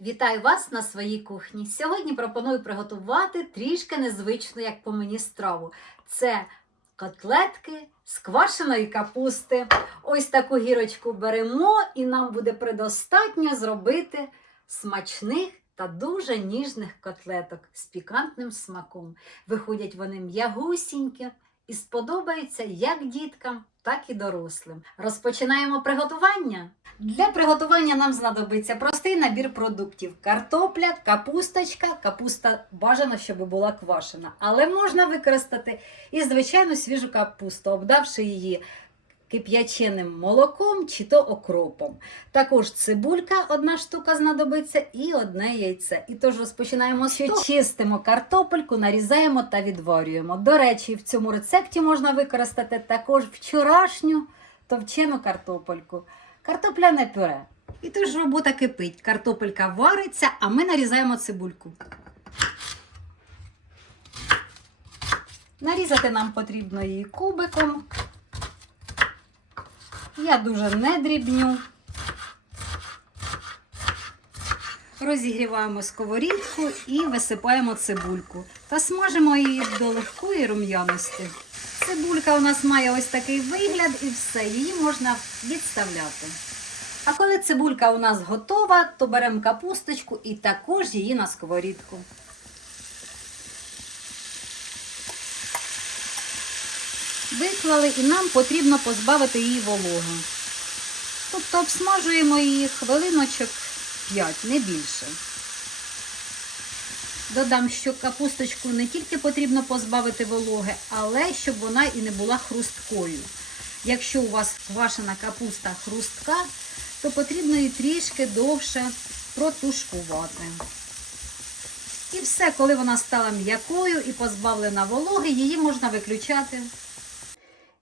Вітаю вас на своїй кухні. Сьогодні пропоную приготувати трішки незвичну, як по мені, страву. Це котлетки з квашеної капусти. Ось таку гірочку беремо, і нам буде предостатньо зробити смачних та дуже ніжних котлеток з пікантним смаком. Виходять вони м'ягусінькі і сподобаються як діткам, так і дорослим. Розпочинаємо приготування. Для приготування нам знадобиться простий набір продуктів: картопля, капусточка, капуста бажано, щоб була квашена, але можна використати і звичайну свіжу капусту, обдавши її кип'яченим молоком чи то окропом. Також цибулька, одна штука знадобиться, і одне яйце. І тож розпочинаємо з того. чистимо картопельку, нарізаємо та відварюємо. До речі, в цьому рецепті можна використати також вчорашню товчену картопельку. Картопляне пюре. І тож робота кипить. Картопелька вариться, а ми нарізаємо цибульку. Нарізати нам потрібно її кубиком. Я дуже не дрібню. Розігріваємо сковорідку і висипаємо цибульку. Та смажимо її до легкої рум'яності. Цибулька у нас має ось такий вигляд і все, її можна відставляти. А коли цибулька у нас готова, то беремо капусточку і також її на сковорідку. Виклали і нам потрібно позбавити її вологи. Тобто обсмажуємо її хвилиночок 5, не більше. Додам, що капусточку не тільки потрібно позбавити вологи, але щоб вона і не була хрусткою. Якщо у вас квашена капуста хрустка, то потрібно її трішки довше протушкувати. І все, коли вона стала м'якою і позбавлена вологи, її можна виключати.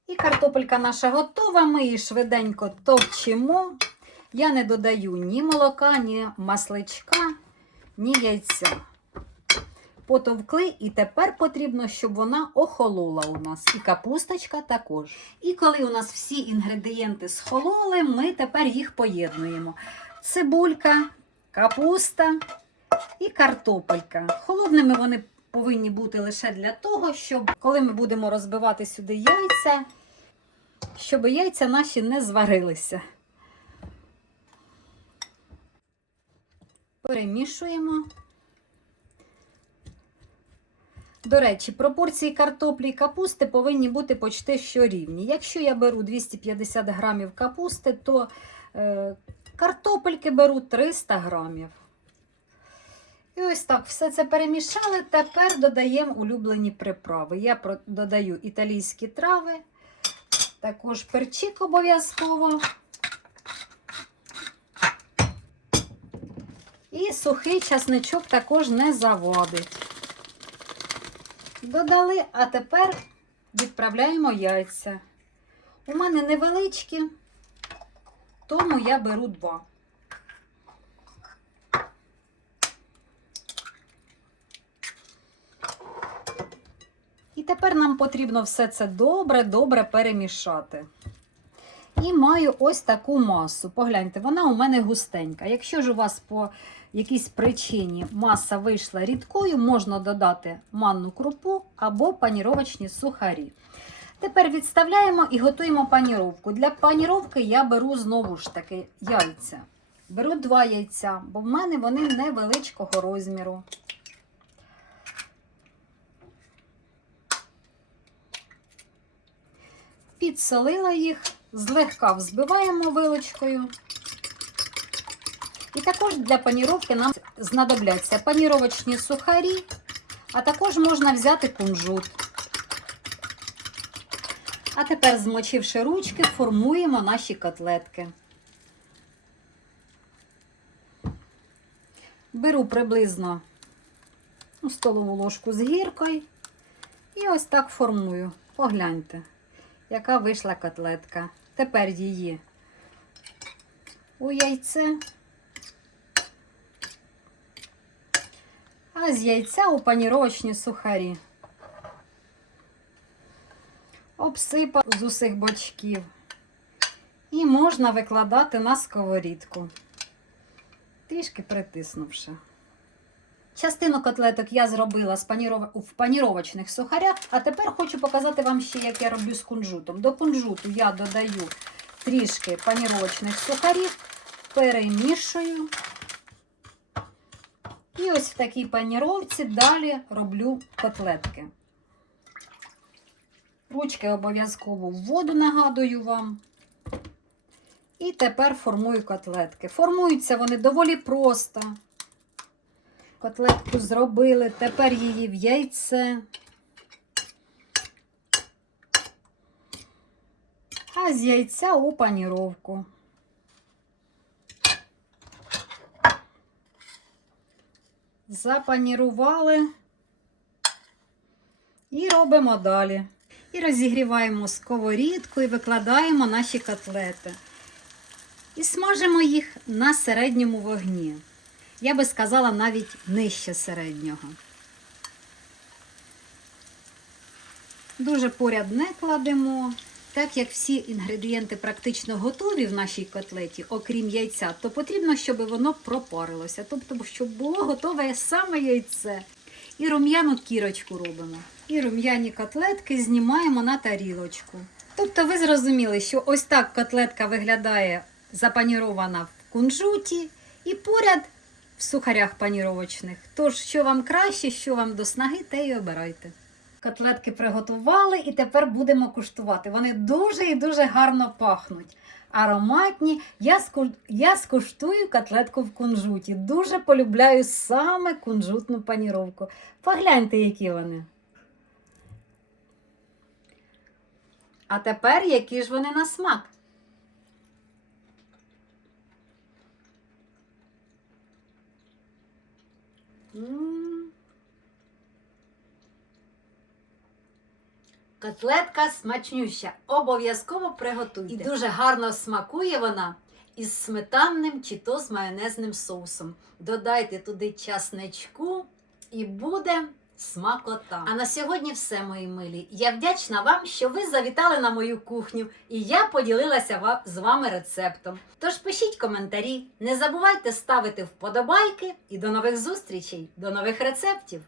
І картопелька наша готова, ми її швиденько товчимо. Я не додаю ні молока, ні масличка, ні яйця. Потовкли, і тепер потрібно, щоб вона охолола у нас. І капусточка також. І коли у нас всі інгредієнти схололи, ми тепер їх поєднуємо. Цибулька, капуста і картопелька. Холодними вони повинні бути лише для того, щоб коли ми будемо розбивати сюди яйця, щоб яйця наші не зварилися. Перемішуємо. До речі, пропорції картоплі і капусти повинні бути почти що рівні. Якщо я беру 250 грамів капусти, то е, картопельки беру 300 грамів. І ось так все це перемішали. Тепер додаємо улюблені приправи. Я додаю італійські трави, також перчик обов'язково. І сухий часничок також не завадить. Додали, а тепер відправляємо яйця. У мене невеличкі, тому я беру два. Тепер нам потрібно все це добре-добре перемішати. І маю ось таку масу. Погляньте, вона у мене густенька. Якщо ж у вас по якійсь причині маса вийшла рідкою, можна додати манну крупу або паніровочні сухарі. Тепер відставляємо і готуємо паніровку. Для паніровки я беру знову ж таки яйця. Беру два яйця, бо в мене вони невеличкого розміру. Підсолила їх, злегка взбиваємо вилочкою. І також для паніровки нам знадобляться паніровочні сухарі, а також можна взяти кунжут. А тепер, змочивши ручки, формуємо наші котлетки. Беру приблизно ну, столову ложку з гіркою і ось так формую. Погляньте, яка вийшла котлетка. Тепер її у яйце. А з яйця у паніровочні сухарі. Обсипав з усіх бочків. І можна викладати на сковорідку. трішки притиснувши. Частину котлеток я зробила в паніровочних сухарях, а тепер хочу показати вам ще, як я роблю з кунжутом. До кунжуту я додаю трішки паніровочних сухарів, перемішую. І ось в такій паніровці далі роблю котлетки. Ручки обов'язково в воду нагадую вам. І тепер формую котлетки. Формуються вони доволі просто. Котлетку зробили, тепер її в яйце. А з яйця у паніровку. Запанірували і робимо далі. І розігріваємо сковорідку і викладаємо наші котлети. І смажимо їх на середньому вогні. Я би сказала навіть нижче середнього. Дуже поряд не кладемо. Так як всі інгредієнти практично готові в нашій котлеті, окрім яйця, то потрібно, щоб воно пропарилося. Тобто, щоб було готове саме яйце. І рум'яну кірочку робимо. І рум'яні котлетки знімаємо на тарілочку. Тобто ви зрозуміли, що ось так котлетка виглядає запанірована в кунжуті і поряд в сухарях паніровочних. Тож, що вам краще, що вам до снаги, те й обирайте. Котлетки приготували і тепер будемо куштувати. Вони дуже і дуже гарно пахнуть. Ароматні. Я, ску... Я скуштую котлетку в кунжуті. Дуже полюбляю саме кунжутну паніровку. Погляньте, які вони. А тепер які ж вони на смак? Котлетка смачнюща. Обов'язково приготуйте. І дуже гарно смакує вона із сметанним чи то з майонезним соусом. Додайте туди часничку і буде смакота. А на сьогодні все, мої милі. Я вдячна вам, що ви завітали на мою кухню, і я поділилася з вами рецептом. Тож пишіть коментарі, не забувайте ставити вподобайки і до нових зустрічей, до нових рецептів.